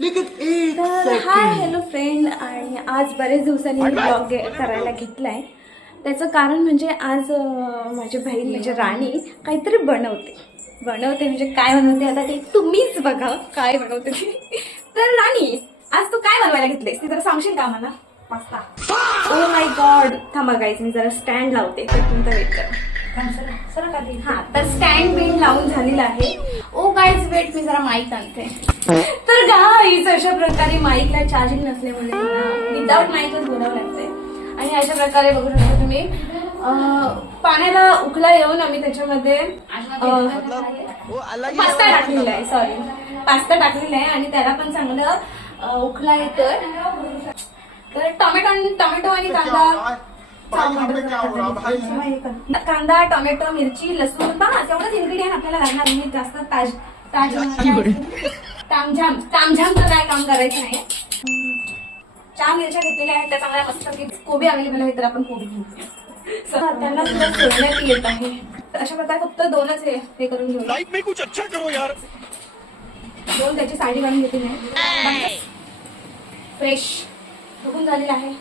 तर hi hello friend, आणि आज बरेच दिवसांनी मी ब्लॉग करायला घेतलाय. त्याचं कारण म्हणजे आज माझी बहीण म्हणजे राणी काहीतरी बनवते म्हणजे काय बनवते आता ते तुम्हीच बघा काय बनवते ती. तर राणी, आज तू काय बनवायला घेतलेस ते जरा सांगशील का मला? पास्ता. ओ माय गॉड, थांबा गाईज, मी जरा स्टँड लावते तर तुमचा वेट करा. हा, तर स्टँड बीन लावून झालेला आहे. ओ गाईज वेट, मी जरा माईक आणते. तर गाईज अशा प्रकारे माईकला चार्जिंग नसल्यामुळे विदाउट माईकच बोलावं लागतंय. आणि अशा प्रकारे बघू शकता तुम्ही पाण्याला उकळा येऊन आम्ही त्याच्यामध्ये पास्ता टाकलेला आहे. पास्ता टाकलेला आहे आणि त्याला पण चांगलं उकळा येतोय. तर टोमॅटो आणि कांदा, टोमॅटो, मिरची, लसूण, बस एवढंच इन्ग्रेडियंट आपल्याला लागणार. मी जास्त तामझामचं काय काम करायचं नाही. 4 मिरच्या घेतलेल्या आहेत, त्या चांगल्या मस्त. कोबी अवेलेबल आहे तर आपण कोबी घेऊ. त्यांना सुद्धा सोडण्यात येत आहे. अशा प्रकारे फक्त 2च हे करून घेऊ. लाईफ में कुछ अच्छा करो यार. 2 त्याची साडी काढून घेतली फ्रेश बघून झालेला आहे.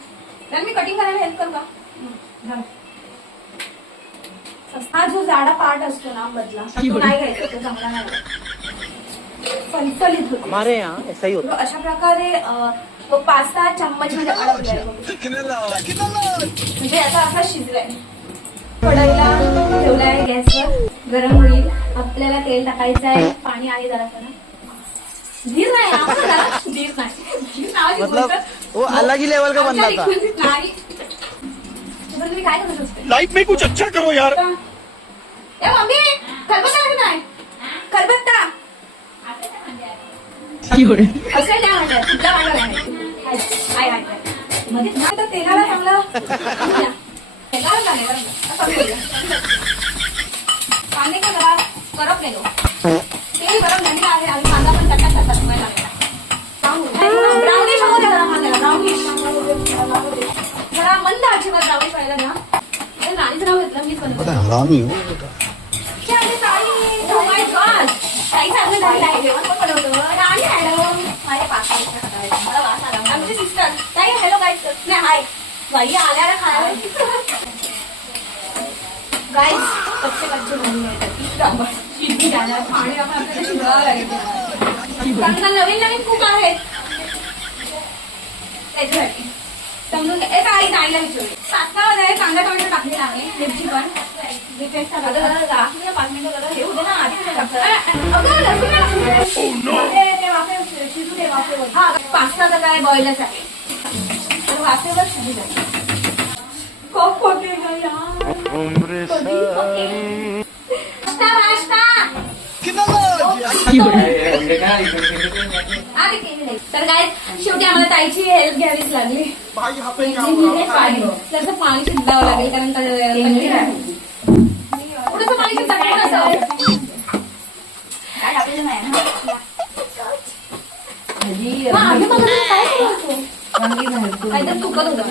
तर मी कटिंग करायला हेल्प करू का? हा जो जाडा पार्ट असतो ना मधला, तो नाही घ्यायचा, तो चांगला नाही फलफलीत होतो. अशा प्रकारे तो पास्ता चम्मच मध्ये अडकलाय म्हणजे याचा असा शिजलाय. कढईला ठेवलाय गॅसवर, गरम होईल. आपल्याला तेल टाकायचं आहे. पाणी आहे जरा धीर नाही मतलब वो अलग ही लेवल का बंदा था. तुम्ही काय करू शकते? लाइफ में कुछ अच्छा करो यार. ए मम्मी, खलबत्ता नाही, खलबत्ता असं नाही म्हणतात. तुझ्या वाटलं नाही तेलाला चांगलं कांदे का जरा करपलेलो. तेल गरम झालेलं आहे आणि कांदा पण टाकतात. ब्राउनिश होऊ द्या जरा कांद्याला, ब्राउनिश जरा मंद आचेवर ब्राउनिश व्हायला द्या. राणीचं नाव घेतलं मीच बनवलं. काही चांगलं झालेलं आहे. जेवण पण बनवतो. राणी हॅलो, माझ्या पाच आमची सिस्टर काय हॅलो गाईज नाही हाय बाई आल्याला खायला गाईज कच्चे शिजली जाणार. पाणी आपण आपल्याला शिजवावं लागेल. चांगला नवीन कुक आहेत त्याच्यासाठी समजून आईला विचारले. पास्तामध्ये कांदा टोमॅटो टाकलेला आहे, मिरची पण 5 मिनिटं हे होते ना शिजू दे वाफेवर. हा, पास्ता काय बॉईलच आहे तर वाफेवर शिजू द्या. खूप खोटे तर काय शेवटी आम्हाला ताईची हेल्प घ्यावीच लागली. त्याचं पाणी शिजवावं लागेल कारण थोडंसं पाणी शिजवायचं काय टाकलेलं नाही काहीतरी चुकत होतं.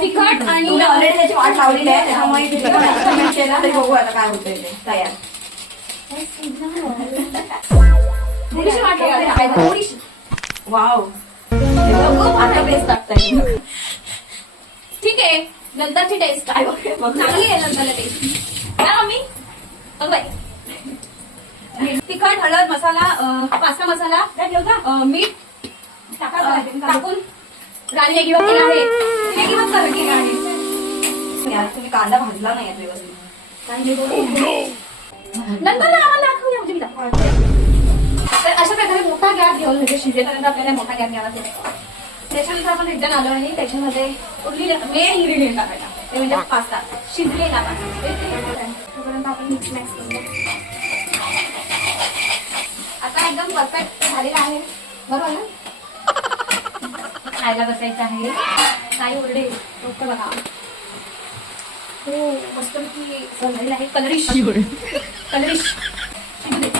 तिखट आणि ऑलरेडी त्याची वाट लावलेली आहे त्याच्यामुळे बघू आता काय होतंय ते तयार. थोडीशी वाट लावते, थोडीशी. वाव, आता बेस्ट टाकताय. ठीक आहे, नंतरची टेस्ट काय चांगली आहे. नंतरला टेस्ट काय मम्मी बाई. तिखट, हळद, मसाला, पास्ता मसाला, मीठ टाकून राणी गिव केला आहे. तुम्ही कांदा भाजला नाही व्यवस्थित. नंतर आम्हाला दाखवूया म्हणजे तर अशा प्रकारे मोठा गॅस घेऊन म्हणजे शिजेपर्यंत आपल्याला मोठा गॅस घ्यावा लागतो. त्याच्यानंतर आपण रिटर्न आलो आणि त्याच्यामध्ये मेन इन्ग्रेडियंट टाकायचा ते म्हणजे पास्ता शिजलेला. तोपर्यंत आपण मिक्स मॅक्स करूया. आता एकदम परफेक्ट झालेला आहे बरोबर ना. खायला बसायचं आहे. काही ओरडे डोकं बघा. हो मस्त झालेलं आहे. कलरिश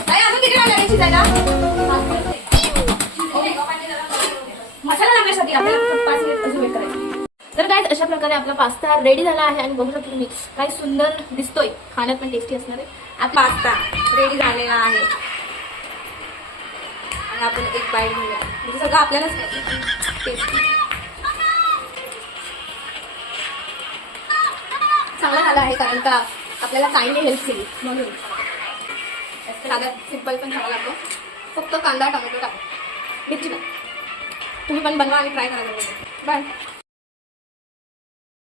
काय अजून किती वेळ लागेल शिजायला? मसाला लागण्यासाठी आपल्याला 5 मिनिट अजून वेट करायचं. तर काय अशा प्रकारे आपला पास्ता रेडी झाला आहे आणि बघू शकतो तुम्ही काय सुंदर दिसतोय. खाण्यात पण टेस्टी असणार आहे. पास्ता रेडी झालेला आहे. आणि आपण एक बाईट घेऊया म्हणजे सगळं आपल्यालाच खायचं टेस्टी. चांगला झाला आहे कारण का आपल्याला ताईने हेल्प केली म्हणून. साधा सिंपल पण चांगला लागतो. फक्त कांदा टोमॅटो टाका, मिरची नाही. तुम्ही पण बनवा आणि ट्राय करा. बाय.